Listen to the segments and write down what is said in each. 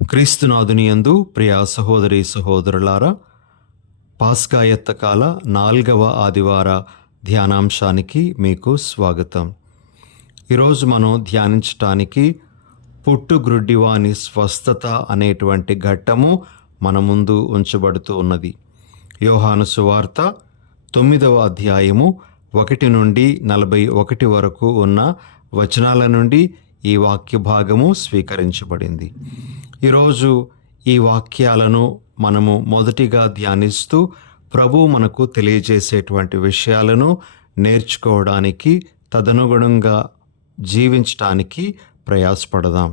క్రీస్తునాథుని యందు ప్రియ సహోదరి సహోదరులారా, పాస్కా ఎత్తకాల 4వ ఆదివార ధ్యానాంశానికి మీకు స్వాగతం. ఈరోజు మనం ధ్యానించటానికి పుట్టుగ్రుడ్డివాని స్వస్థత అనేటువంటి ఘట్టము మన ముందు ఉంచబడుతూ ఉన్నది. యోహాను సువార్త 9వ అధ్యాయము 1 నుండి 41 వరకు ఉన్న వచనాల నుండి ఈ వాక్య భాగము స్వీకరించబడింది. ఈరోజు ఈ వాక్యాలను మనము మొదటిగా ధ్యానిస్తూ ప్రభు మనకు తెలియజేసేటువంటి విషయాలను నేర్చుకోవడానికి, తదనుగుణంగా జీవించటానికి ప్రయాసపడదాం.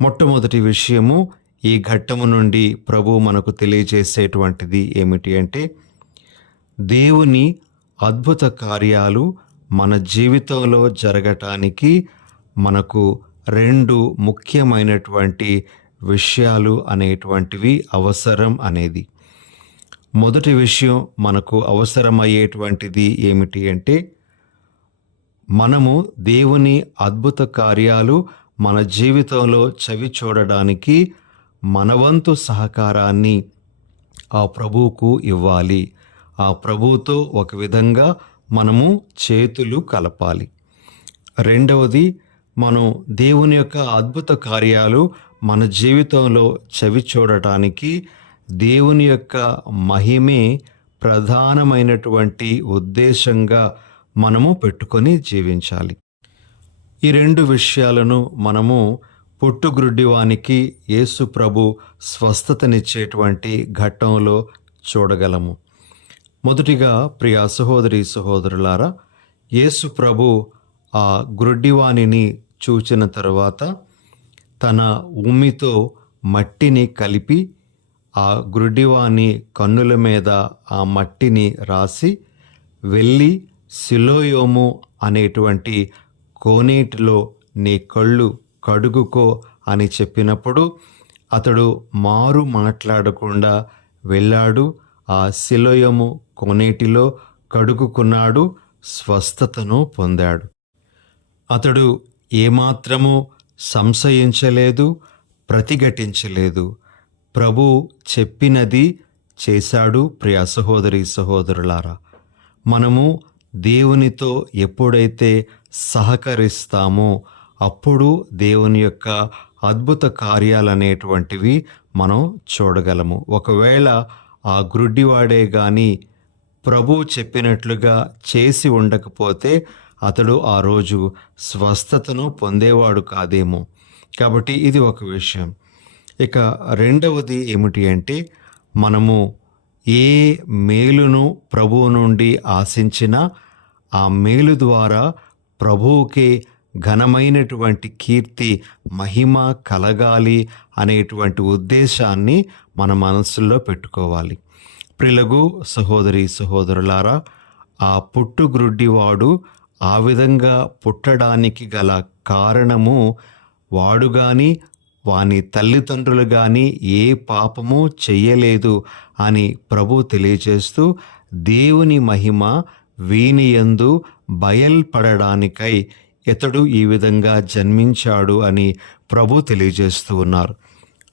మొట్టమొదటి విషయము, ఈ ఘట్టము నుండి ప్రభు మనకు తెలియజేసేటువంటిది ఏమిటి అంటే, దేవుని అద్భుత కార్యాలు మన జీవితంలో జరగటానికి మనకు 2 ముఖ్యమైనటువంటి విషయాలు అనేటువంటివి అవసరం అనేది. మొదటి విషయం మనకు అవసరమయ్యేటువంటిది ఏమిటి అంటే, మనము దేవుని అద్భుత కార్యాలు మన జీవితంలో చవి చూడడానికి మనవంతు సహకారాన్ని ఆ ప్రభువుకు ఇవ్వాలి. ఆ ప్రభువుతో ఒక విధంగా మనము చేతులు కలపాలి. రెండవది, మనం దేవుని యొక్క అద్భుత కార్యాలు మన జీవితంలో చవి చూడటానికి దేవుని యొక్క మహిమే ప్రధానమైనటువంటి ఉద్దేశంగా మనము పెట్టుకొని జీవించాలి. ఈ 2 విషయాలను మనము పుట్టుగ్రుడ్డివానికి యేసు ప్రభు స్వస్థతనిచ్చేటువంటి ఘట్టంలో చూడగలము. మొదటిగా ప్రియ సహోదరి సహోదరులారా, యేసు ప్రభు ఆ గ్రుడ్డివానిని చూచిన తరువాత తన ఉమ్మితో మట్టిని కలిపి ఆ గ్రుడ్డివాని కన్నుల మీద ఆ మట్టిని రాసి, వెళ్ళి సిలోయోము అనేటువంటి కోనేటిలో నీ కళ్ళు కడుగుకో అని చెప్పినప్పుడు అతడు మారు మాట్లాడకుండా వెళ్ళాడు. ఆ సిలోయోము కోనేటిలో కడుగుకున్నాడు, స్వస్థతను పొందాడు. అతడు ఏమాత్రము సంశయించలేదు, ప్రతిఘటించలేదు. ప్రభు చెప్పినది చేశాడు. ప్రియ సహోదరి సహోదరులారా, మనము దేవునితో ఎప్పుడైతే సహకరిస్తామో అప్పుడు దేవుని యొక్క అద్భుత కార్యాలనేటువంటివి మనం చూడగలము. ఒకవేళ ఆ గ్రుడ్డివాడే కానీ ప్రభు చెప్పినట్లుగా చేసి ఉండకపోతే అతడు ఆ రోజు స్వస్థతను పొందేవాడు కాదేమో. కాబట్టి ఇది ఒక విషయం. ఇక రెండవది ఏమిటి అంటే, మనము ఏ మేలును ప్రభువు నుండి ఆశించినా ఆ మేలు ద్వారా ప్రభువుకే ఘనమైనటువంటి కీర్తి, మహిమ కలగాలి అనేటువంటి ఉద్దేశాన్ని మన మనసులో పెట్టుకోవాలి. ప్రిలగు సహోదరి సహోదరులారా, ఆ పుట్టుగ్రుడ్డివాడు ఆ విధంగా పుట్టడానికి గల కారణము వాడు కానీ వాని తల్లిదండ్రులు కానీ ఏ పాపము చెయ్యలేదు అని ప్రభు తెలియజేస్తూ, దేవుని మహిమ వీని యందు బయల్పడడానికై ఇతడు ఈ విధంగా జన్మించాడు అని ప్రభు తెలియజేస్తూ ఉన్నారు.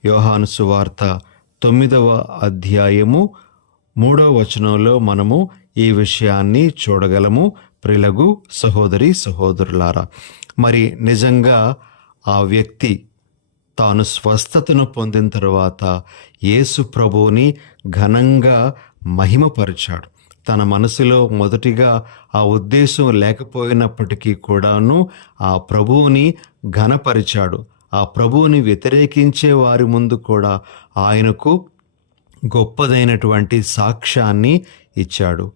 యోహాను సువార్త 9వ అధ్యాయము 3వ వచనంలో మనము ఈ విషయాన్ని చూడగలము. ప్రిలగు సహోదరి సహోదరులారా, మరి నిజంగా ఆ వ్యక్తి తాను స్వస్థతను పొందిన తర్వాత యేసు ప్రభువుని ఘనంగా మహిమపరిచాడు. తన మనసులో మొదటిగా ఆ ఉద్దేశం లేకపోయినప్పటికీ కూడాను ఆ ప్రభువుని ఘనపరిచాడు. ఆ ప్రభువుని వ్యతిరేకించే వారి ముందు కూడా ఆయనకు గొప్పదైనటువంటి సాక్ష్యాన్ని ఇచ్చాడు.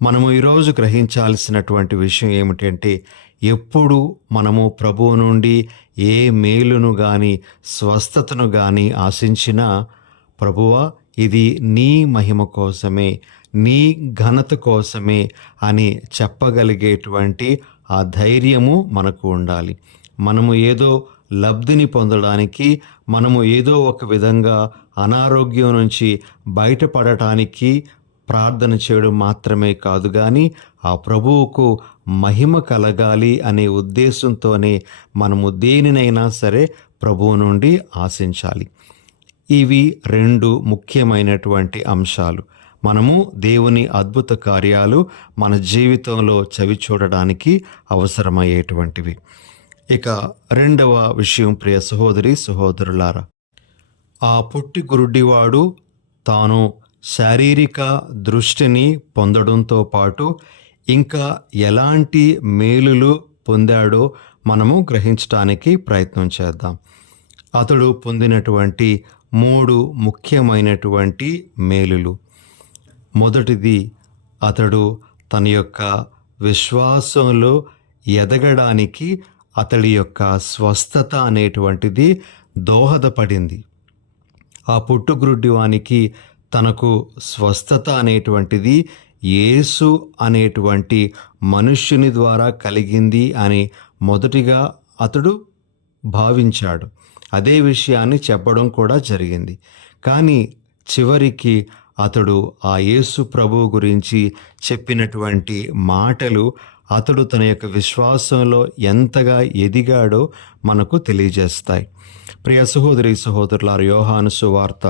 మనము ఈరోజు గ్రహించాల్సినటువంటి విషయం ఏమిటంటే, ఎప్పుడు మనము ప్రభువు నుండి ఏ మేలును కానీ స్వస్థతను కానీ ఆశించినా, ప్రభువా ఇది నీ మహిమ కోసమే, నీ ఘనత కోసమే అని చెప్పగలిగేటువంటి ఆ ధైర్యము మనకు ఉండాలి. మనము ఏదో లబ్ధిని పొందడానికి, మనము ఏదో ఒక విధంగా అనారోగ్యం నుంచి బయటపడటానికి ప్రార్థన చేయడం మాత్రమే కాదు, కానీ ఆ ప్రభువుకు మహిమ కలగాలి అనే ఉద్దేశంతోనే మనము దేనినైనా సరే ప్రభువు నుండి ఆశించాలి. ఇవి 2 ముఖ్యమైనటువంటి అంశాలు. మనము దేవుని అద్భుత కార్యాలు మన జీవితంలో చవిచూడడానికి అవసరమయ్యేటువంటివి. ఇక రెండవ విషయం, ప్రియ సహోదరి సహోదరులారా, ఆ పుట్టి గురుడివాడు తాను శారీరక దృష్టిని పొందడంతో పాటు ఇంకా ఎలాంటి మేలులు పొందాడో మనము గ్రహించడానికి ప్రయత్నం చేద్దాం. అతడు పొందినటువంటి 3 ముఖ్యమైనటువంటి మేలులు. మొదటిది, అతడు తన యొక్క విశ్వాసంలో ఎదగడానికి అతడి యొక్క స్వస్థత అనేటువంటిది దోహదపడింది. ఆ పుట్టుగ్రుడ్డివానికి తనకు స్వస్థత అనేటువంటిది యేసు అనేటువంటి మనుష్యుని ద్వారా కలిగింది అని మొదటిగా అతడు భావించాడు. అదే విషయాన్ని చెప్పడం కూడా జరిగింది. కానీ చివరికి అతడు ఆ యేసు ప్రభువు గురించి చెప్పినటువంటి మాటలు అతడు తన యొక్క విశ్వాసంలో ఎంతగా ఎదిగాడో మనకు తెలియజేస్తాయి. ప్రియ సహోదరి సహోదరులారా, యోహాను సువార్త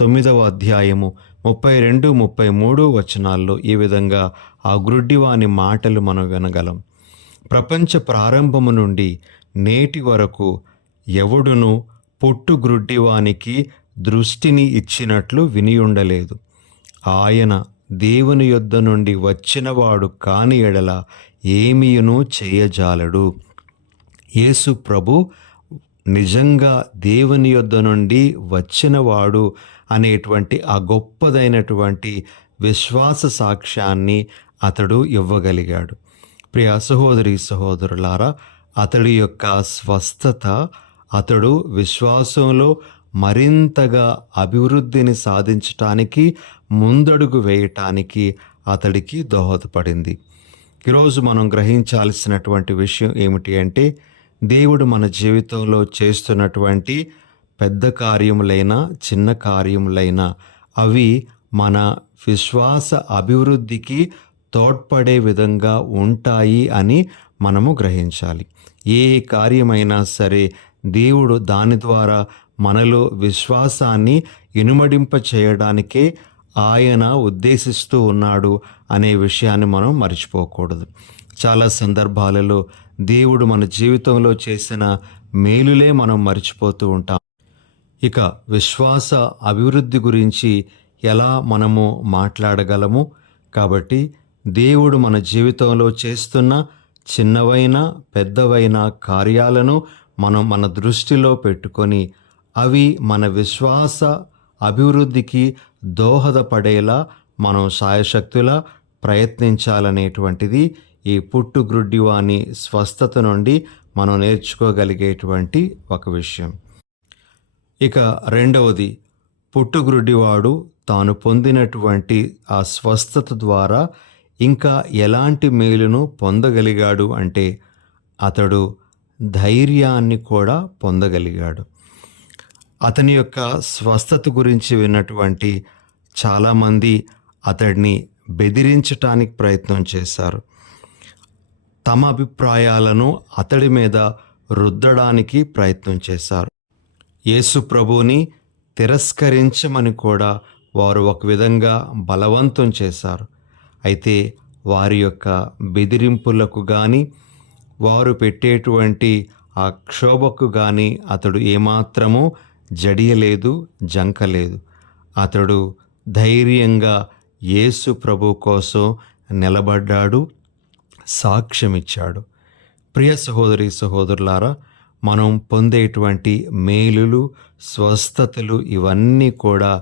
9వ అధ్యాయము 32-33 వచనాల్లో ఈ విధంగా ఆ గ్రుడ్డివాని మాటలు మనం వినగలం. ప్రపంచ ప్రారంభము నుండి నేటి వరకు ఎవడును పుట్టు గ్రుడ్డివానికి దృష్టిని ఇచ్చినట్లు వినియుండలేదు. ఆయన దేవుని యొద్ద నుండి వచ్చినవాడు కాని ఎడల ఏమీయును చేయజాలడు. యేసు ప్రభు నిజంగా దేవుని యొద్ద నుండి వచ్చినవాడు అనేటువంటి ఆ గొప్పదైనటువంటి విశ్వాస సాక్ష్యాన్ని అతడు ఇవ్వగలిగాడు. ప్రియ సహోదరి సహోదరులారా, అతడి యొక్క స్వస్థత అతడు విశ్వాసంలో మరింతగా అభివృద్ధిని సాధించటానికి, ముందడుగు వేయటానికి అతడికి దోహదపడింది. ఈరోజు మనం గ్రహించాల్సినటువంటి విషయం ఏమిటి అంటే, దేవుడు మన జీవితంలో చేస్తున్నటువంటి పెద్ద కార్యములైనా చిన్న కార్యములైనా అవి మన విశ్వాస అభివృద్ధికి తోడ్పడే విధంగా ఉంటాయి అని మనము గ్రహించాలి. ఏ కార్యమైనా సరే దేవుడు దాని ద్వారా మనలో విశ్వాసాన్ని ఇనుమడింప చేయడానికే ఆయన ఉద్దేశిస్తూ ఉన్నాడు అనే విషయాన్ని మనం మర్చిపోకూడదు. చాలా సందర్భాలలో దేవుడు మన జీవితంలో చేసిన మేలులే మనం మర్చిపోతూ ఉంటాం. ఇక విశ్వాస అభివృద్ధి గురించి ఎలా మనము మాట్లాడగలము? కాబట్టి దేవుడు మన జీవితంలో చేస్తున్న చిన్నవైన పెద్దవైన కార్యాలను మనం మన దృష్టిలో పెట్టుకొని అవి మన విశ్వాస అభివృద్ధికి దోహదపడేలా మనం శాయశక్తులా ప్రయత్నించాలనేటువంటిది ఈ పుట్టుగ్రుడ్డివాని స్వస్థత నుండి మనం నేర్చుకోగలిగేటువంటి ఒక విషయం. ఇక రెండవది, పుట్టుగ్రుడ్డివాడు తాను పొందినటువంటి ఆ స్వస్థత ద్వారా ఇంకా ఎలాంటి మేలును పొందగలిగాడు అంటే అతడు ధైర్యాన్ని కూడా పొందగలిగాడు. అతని యొక్క స్వస్థత గురించి విన్నటువంటి చాలామంది అతడిని బెదిరించటానికి ప్రయత్నం చేశారు. తమ అభిప్రాయాలను అతడి మీద రుద్దడానికి ప్రయత్నం చేశారు. యేసు ప్రభువుని తిరస్కరించమని కూడా వారు ఒక విధంగా బలవంతం చేశారు. అయితే వారి యొక్క బెదిరింపులకు కానీ వారు పెట్టేటువంటి ఆ క్షోభకు కానీ అతడు ఏమాత్రమూ జడియలేదు, జంకలేదు. అతడు ధైర్యంగా యేసు ప్రభు కోసం నిలబడ్డాడు, సాక్ష్యమిచ్చాడు. ప్రియ సహోదరి సహోదరులారా, మనం పొందేటువంటి మేలులు, స్వస్థతలు ఇవన్నీ కూడా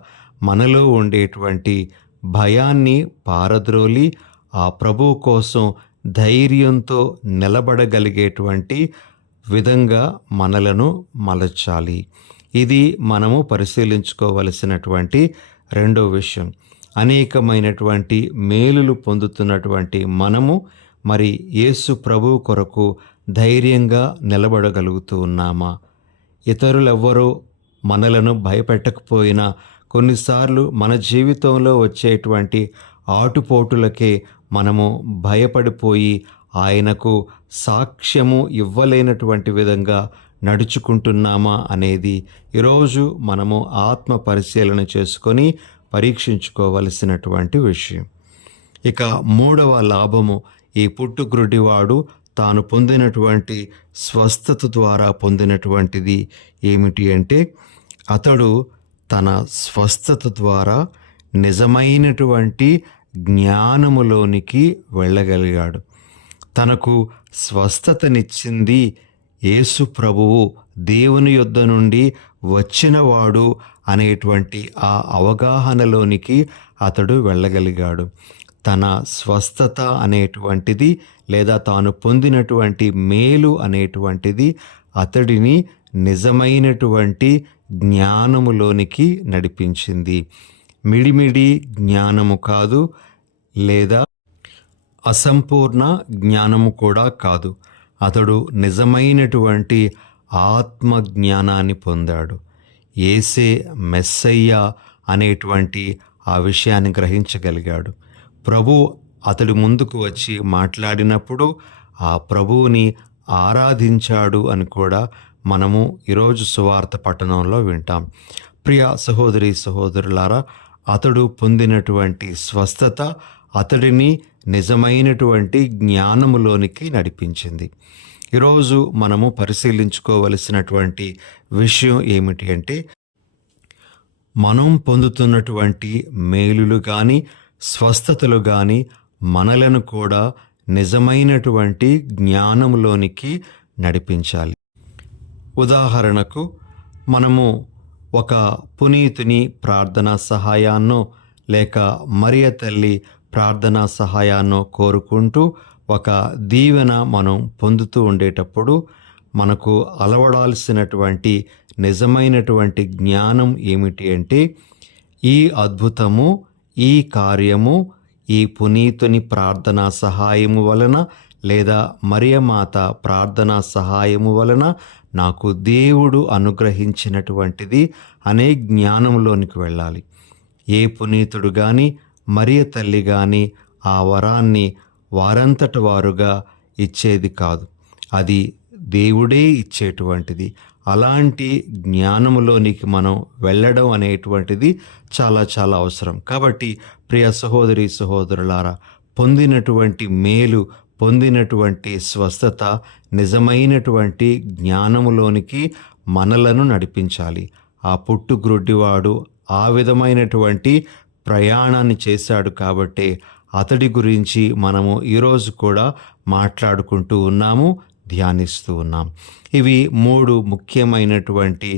మనలో ఉండేటువంటి భయాన్ని పారద్రోలి ఆ ప్రభువు కోసం ధైర్యంతో నిలబడగలిగేటువంటి విధంగా మనలను మలచాలి. ఇది మనము పరిశీలించుకోవలసినటువంటి రెండో విషయం. అనేకమైనటువంటి మేలులు పొందుతున్నటువంటి మనము మరి యేసు ప్రభువు కొరకు ధైర్యంగా నిలబడగలుగుతూ ఉన్నామా? ఇతరులెవ్వరూ మనలను భయపెట్టకపోయినా కొన్నిసార్లు మన జీవితంలో వచ్చేటువంటి ఆటుపోటులకే మనము భయపడిపోయి ఆయనకు సాక్ష్యము ఇవ్వలేనటువంటి విధంగా నడుచుకుంటున్నామా అనేది ఈరోజు మనము ఆత్మ పరిశీలన చేసుకొని పరీక్షించుకోవలసినటువంటి విషయం. ఇక మూడవ లాభము, ఈ పుట్టుగ్రుడ్డివాడు తాను పొందినటువంటి స్వస్థత ద్వారా పొందినటువంటిది ఏమిటి అంటే, అతడు తన స్వస్థత ద్వారా నిజమైనటువంటి జ్ఞానములోనికి వెళ్ళగలిగాడు. తనకు స్వస్థతనిచ్చింది యేసు ప్రభువు, దేవుని యొద్ద నుండి వచ్చినవాడు అనేటువంటి ఆ అవగాహనలోనికి అతడు వెళ్ళగలిగాడు. తన స్వస్థత అనేటువంటిది లేదా తాను పొందినటువంటి మేలు అనేటువంటిది అతడిని నిజమైనటువంటి జ్ఞానములోనికి నడిపించింది. మిడిమిడి జ్ఞానము కాదు, లేదా అసంపూర్ణ జ్ఞానము కూడా కాదు. అతడు నిజమైనటువంటి ఆత్మ జ్ఞానాన్ని పొందాడు. యేసే మెస్సయ్య అనేటువంటి ఆ విషయాన్ని గ్రహించగలిగాడు. ప్రభు అతడి ముందుకు వచ్చి మాట్లాడినప్పుడు ఆ ప్రభువుని ఆరాధించాడు అని కూడా మనము ఈరోజు సువార్త పట్టణంలో వింటాం. ప్రియ సహోదరి సహోదరులారా, అతడు పొందినటువంటి స్వస్థత అతడిని నిజమైనటువంటి జ్ఞానములోనికి నడిపించింది. ఈరోజు మనము పరిశీలించుకోవలసినటువంటి విషయం ఏమిటి అంటే, మనం పొందుతున్నటువంటి మేలులు కానీ స్వస్థతలు కానీ మనలను కూడా నిజమైనటువంటి జ్ఞానములోనికి నడిపించాలి. ఉదాహరణకు, మనము ఒక పునీతుని ప్రార్థనా సహాయాన్నో లేక మరియ తల్లి ప్రార్థనా సహాయాన్నో కోరుకుంటూ ఒక దీవెన మనం పొందుతూ ఉండేటప్పుడు మనకు అలవడాల్సినటువంటి నిజమైనటువంటి జ్ఞానం ఏమిటి అంటే, ఈ అద్భుతము, ఈ కార్యము ఈ పునీతుని ప్రార్థనా సహాయము వలన లేదా మరియమాత ప్రార్థనా సహాయము వలన నాకు దేవుడు అనుగ్రహించినటువంటిది అనే జ్ఞానంలోనికి వెళ్ళాలి. ఏ పునీతుడు కానీ మరియ తల్లి కానీ ఆ వరాన్ని వారంతట వారుగా ఇచ్చేది కాదు, అది దేవుడే ఇచ్చేటువంటిది. అలాంటి జ్ఞానములోనికి మనం వెళ్ళడం అనేటువంటిది చాలా చాలా అవసరం. కాబట్టి ప్రియ సహోదరి సహోదరులారా, పొందినటువంటి మేలు, పొందినటువంటి స్వస్థత నిజమైనటువంటి జ్ఞానములోనికి మనలను నడిపించాలి. ఆ పుట్టుగ్రుడ్డివాడు ఆ విధమైనటువంటి ప్రయాణాన్ని చేశాడు కాబట్టి అతడి గురించి మనము ఈరోజు కూడా మాట్లాడుకుంటూ ఉన్నాము, ధ్యానిస్తూ ఉన్నాం. ఇవి 3 ముఖ్యమైనటువంటి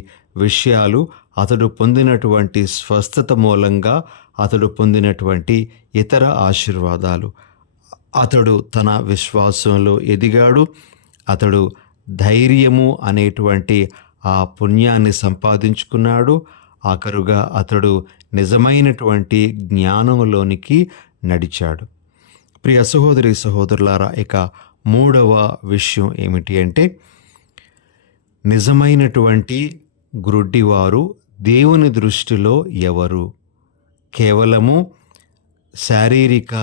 విషయాలు. అతడు పొందినటువంటి స్వస్థత మూలంగా అతడు పొందినటువంటి ఇతర ఆశీర్వాదాలు. అతడు తన విశ్వాసంలో ఎదిగాడు. అతడు ధైర్యము అనేటువంటి ఆ పుణ్యాన్ని సంపాదించుకున్నాడు. ఆఖరుగా అతడు నిజమైనటువంటి జ్ఞానములోనికి నడిచాడు. ప్రియ సహోదరి సహోదరులారా, ఇక 3వ విషయం ఏమిటి అంటే, నిజమైనటువంటి గ్రుడ్డివారు దేవుని దృష్టిలో ఎవరు? కేవలము శారీరక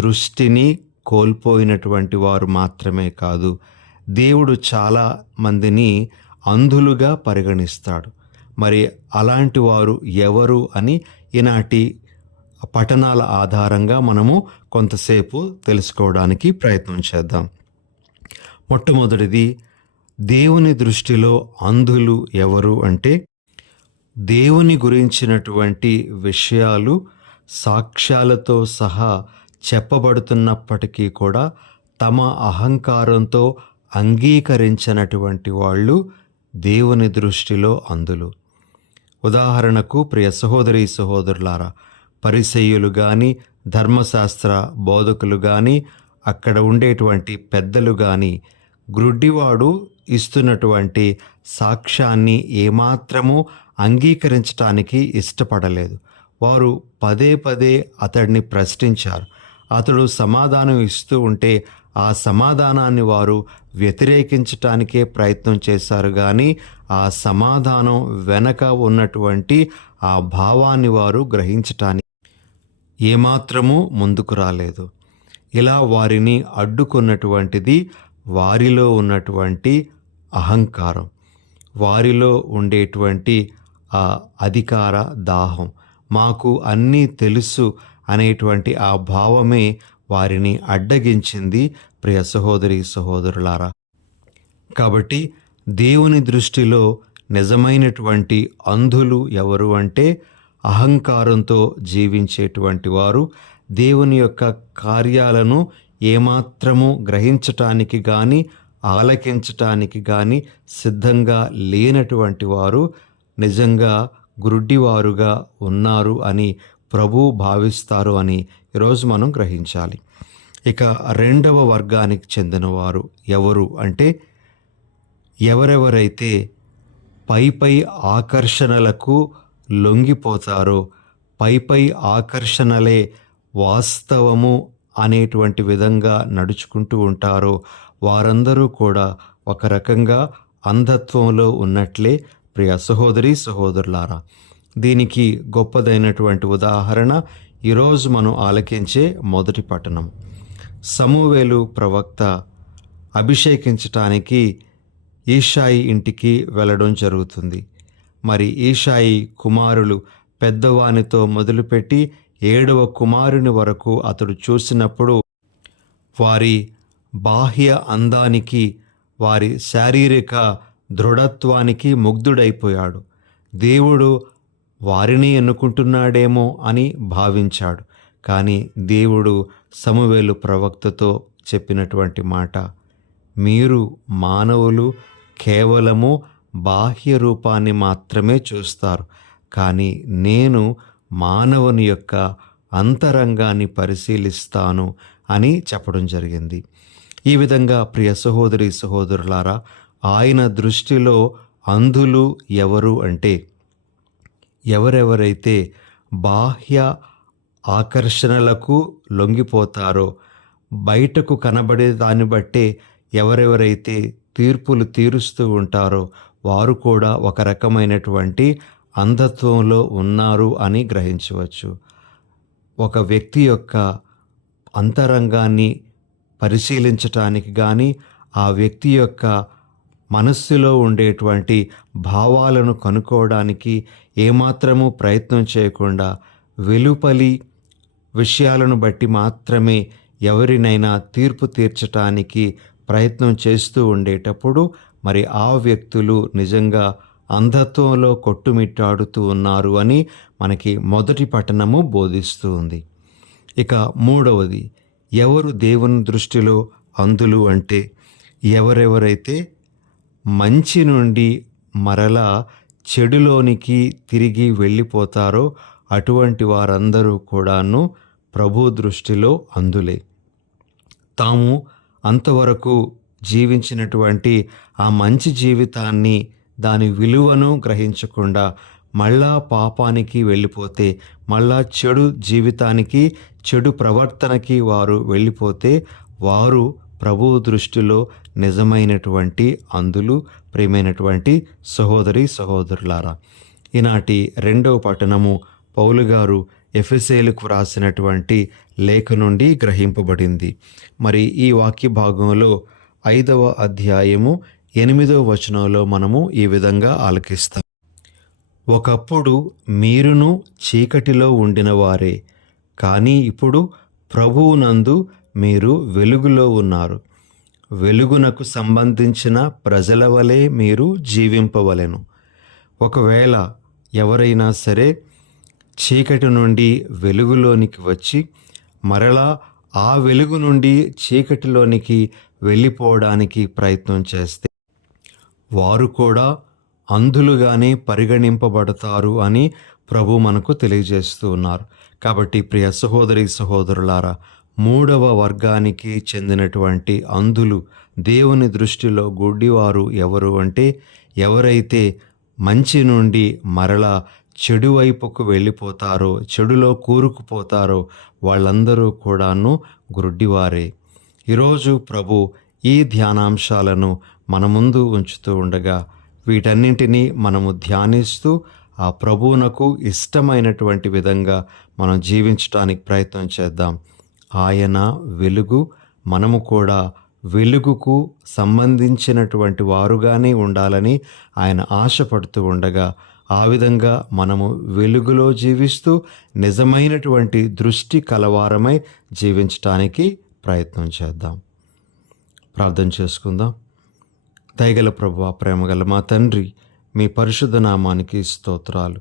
దృష్టిని కోల్పోయినటువంటి వారు మాత్రమే కాదు, దేవుడు చాలా మందిని అంధులుగా పరిగణిస్తాడు. మరి అలాంటి వారు ఎవరు అని ఈనాటి పఠనాల ఆధారంగా మనము కొంతసేపు తెలుసుకోవడానికి ప్రయత్నం చేద్దాం. మొట్టమొదటిది, దేవుని దృష్టిలో అంధులు ఎవరు అంటే, దేవుని గురించినటువంటి విషయాలు సాక్ష్యాలతో సహా చెప్పబడుతున్నప్పటికీ కూడా తమ అహంకారంతో అంగీకరించినటువంటి వాళ్ళు దేవుని దృష్టిలో అంధులు. ఉదాహరణకు ప్రియ సహోదరి సహోదరులారా, పరిసయ్యులు కానీ ధర్మశాస్త్ర బోధకులు కానీ అక్కడ ఉండేటువంటి పెద్దలు కానీ గ్రుడ్డివాడు ఇస్తున్నటువంటి సాక్ష్యాన్ని ఏమాత్రము అంగీకరించటానికి ఇష్టపడలేదు. వారు పదే పదే అతడిని ప్రశ్నించారు. అతడు సమాధానం ఇస్తూ ఉంటే ఆ సమాధానాన్ని వారు వ్యతిరేకించటానికే ప్రయత్నం చేశారు, కానీ ఆ సమాధానం వెనక ఉన్నటువంటి ఆ భావాన్ని వారు గ్రహించటానికి ఏమాత్రము ముందుకు రాలేదు. ఇలా వారిని అడ్డుకున్నటువంటిది వారిలో ఉన్నటువంటి అహంకారం. వారిలో ఉండేటువంటి ఆ అధికార దాహం, మాకు అన్నీ తెలుసు అనేటువంటి ఆ భావమే వారిని అడ్డగించింది ప్రియ సహోదరి సహోదరులారా. కాబట్టి దేవుని దృష్టిలో నిజమైనటువంటి అంధులు ఎవరు అంటే అహంకారంతో జీవించేటువంటి వారు, దేవుని యొక్క కార్యాలను ఏమాత్రము గ్రహించటానికి కానీ ఆలకించటానికి కానీ సిద్ధంగా లేనటువంటి వారు నిజంగా గురుడ్డివారుగా ఉన్నారు అని ప్రభు భావిస్తారు అని ఈరోజు మనం గ్రహించాలి. ఇక రెండవ వర్గానికి చెందినవారు ఎవరు అంటే ఎవరెవరైతే పై ఆకర్షణలకు లొంగిపోతారో, పై ఆకర్షణలే వాస్తవము అనేటువంటి విధంగా నడుచుకుంటూ ఉంటారో వారందరూ కూడా ఒక రకంగా అంధత్వంలో ఉన్నట్లే ప్రియ సహోదరి సహోదరులారా. దీనికి గొప్పదైనటువంటి ఉదాహరణ ఈరోజు మనం ఆలకించే మొదటి పట్టణం. సమూవేలు ప్రవక్త అభిషేకించటానికి ఈషాయి ఇంటికి వెళ్ళడం జరుగుతుంది. మరి ఈషాయి కుమారులు పెద్దవానితో మొదలుపెట్టి 7వ కుమారుని వరకు అతడు చూసినప్పుడు వారి బాహ్య అందానికి, వారి శారీరక దృఢత్వానికి ముగ్ధుడైపోయాడు. దేవుడు వారిని ఎన్నుకుంటున్నాడేమో అని భావించాడు. కానీ దేవుడు సమూవేలు ప్రవక్తతో చెప్పినటువంటి మాట, మీరు మానవులు కేవలము బాహ్య రూపాన్ని మాత్రమే చూస్తారు, కానీ నేను మానవుని యొక్క అంతరంగాన్ని పరిశీలిస్తాను అని చెప్పడం జరిగింది. ఈ విధంగా ప్రియ సహోదరి సహోదరులారా, ఆయన దృష్టిలో అంధులు ఎవరు అంటే ఎవరెవరైతే బాహ్య ఆకర్షణలకు లొంగిపోతారో, బయటకు కనబడే దాన్ని బట్టే ఎవరెవరైతే తీర్పులు తీరుస్తూ ఉంటారో వారు కూడా ఒక రకమైనటువంటి అంధత్వంలో ఉన్నారు అని గ్రహించవచ్చు. ఒక వ్యక్తి యొక్క అంతరంగాన్ని పరిశీలించటానికి కానీ, ఆ వ్యక్తి యొక్క మనస్సులో ఉండేటువంటి భావాలను కనుక్కోవడానికి ఏమాత్రము ప్రయత్నం చేయకుండా వెలుపలి విషయాలను బట్టి మాత్రమే ఎవరినైనా తీర్పు తీర్చటానికి ప్రయత్నం చేస్తూ ఉండేటప్పుడు మరి ఆ వ్యక్తులు నిజంగా అంధత్వంలో కొట్టుమిట్టాడుతూ ఉన్నారు అని మనకి మొదటి పట్టణము బోధిస్తూ ఉంది. ఇక మూడవది, ఎవరు దేవుని దృష్టిలో అంధులు అంటే ఎవరెవరైతే మంచి నుండి మరలా చెడులోనికి తిరిగి వెళ్ళిపోతారో అటువంటి వారందరూ కూడాను ప్రభు దృష్టిలో అంధులే. తాము అంతవరకు జీవించినటువంటి ఆ మంచి జీవితాన్ని, దాని విలువను గ్రహించకుండా మళ్ళా పాపానికి వెళ్ళిపోతే, మళ్ళా చెడు జీవితానికి, చెడు ప్రవర్తనకి వారు వెళ్ళిపోతే వారు ప్రభువు దృష్టిలో నిజమైనటువంటి అంధులు. ప్రియమైనటువంటి సహోదరి సహోదరులారా, ఈనాటి రెండవ పట్టణము పౌలు గారు ఎఫెసీయులకు వ్రాసినటువంటి లేఖ నుండి గ్రహింపబడింది. మరి ఈ వాక్య భాగంలో 5వ అధ్యాయము 8వ వచనంలో మనము ఈ విధంగా ఆలకిస్తాం. ఒకప్పుడు మీరును చీకటిలో ఉండిన వారే, కానీ ఇప్పుడు ప్రభువునందు మీరు వెలుగులో ఉన్నారు. వెలుగునకు సంబంధించిన ప్రజల వలె మీరు జీవింపవలెను. ఒకవేళ ఎవరైనా సరే చీకటి నుండి వెలుగులోనికి వచ్చి మరలా ఆ వెలుగు నుండి చీకటిలోనికి వెళ్ళిపోవడానికి ప్రయత్నం చేస్తే వారు కూడా అంధులుగానే పరిగణింపబడతారు అని ప్రభు మనకు తెలియజేస్తూ ఉన్నారు. కాబట్టి ప్రియ సహోదరి సహోదరులారా, మూడవ వర్గానికి చెందినటువంటి అంధులు, దేవుని దృష్టిలో గుడ్డివారు ఎవరు అంటే ఎవరైతే మంచి నుండి మరలా చెడు వైపుకు వెళ్ళిపోతారో, చెడులో కూరుకుపోతారో వాళ్ళందరూ కూడాను గుడ్డివారే. ఈరోజు ప్రభు ఈ ధ్యానాంశాలను మన ముందు ఉంచుతూ ఉండగా వీటన్నింటినీ మనము ధ్యానిస్తూ ఆ ప్రభువునకు ఇష్టమైనటువంటి విధంగా మనం జీవించడానికి ప్రయత్నం చేద్దాం. ఆయన వెలుగు, మనము కూడా వెలుగుకు సంబంధించినటువంటి వారుగానే ఉండాలని ఆయన ఆశపడుతూ ఉండగా, ఆ విధంగా మనము వెలుగులో జీవిస్తూ నిజమైనటువంటి దృష్టి కలవారమై జీవించటానికి ప్రయత్నం చేద్దాం. ప్రార్థన చేసుకుందాం. దయగల ప్రభువా, ప్రేమగల మా తండ్రి, మీ పరిశుద్ధ నామానికి స్తోత్రాలు.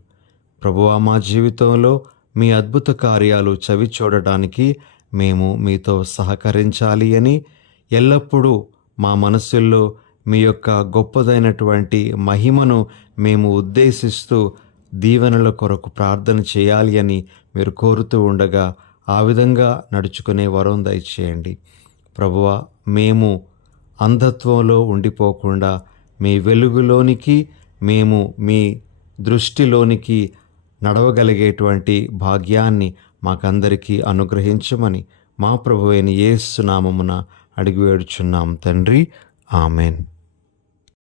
ప్రభువా, మా జీవితంలో మీ అద్భుత కార్యాలు చవి చూడడానికి మేము మీతో సహకరించాలి అని ఎల్లప్పుడూ మా మనస్సుల్లో మీ యొక్క గొప్పదైనటువంటి మహిమను మేము ఉద్దేశిస్తూ దీవెనల కొరకు ప్రార్థన చేయాలి అని మీరు కోరుతూ ఉండగా, ఆ విధంగా నడుచుకునే వరం దయచేయండి. ప్రభువా, మేము అంధత్వంలో ఉండిపోకుండా మీ వెలుగులోనికి, మేము మీ దృష్టిలోనికి నడవగలిగేటువంటి భాగ్యాన్ని మాకందరికీ అనుగ్రహించమని మా ప్రభువైన యేసు నామమున అడిగి వేడుచున్నాం తండ్రి. ఆమెన్.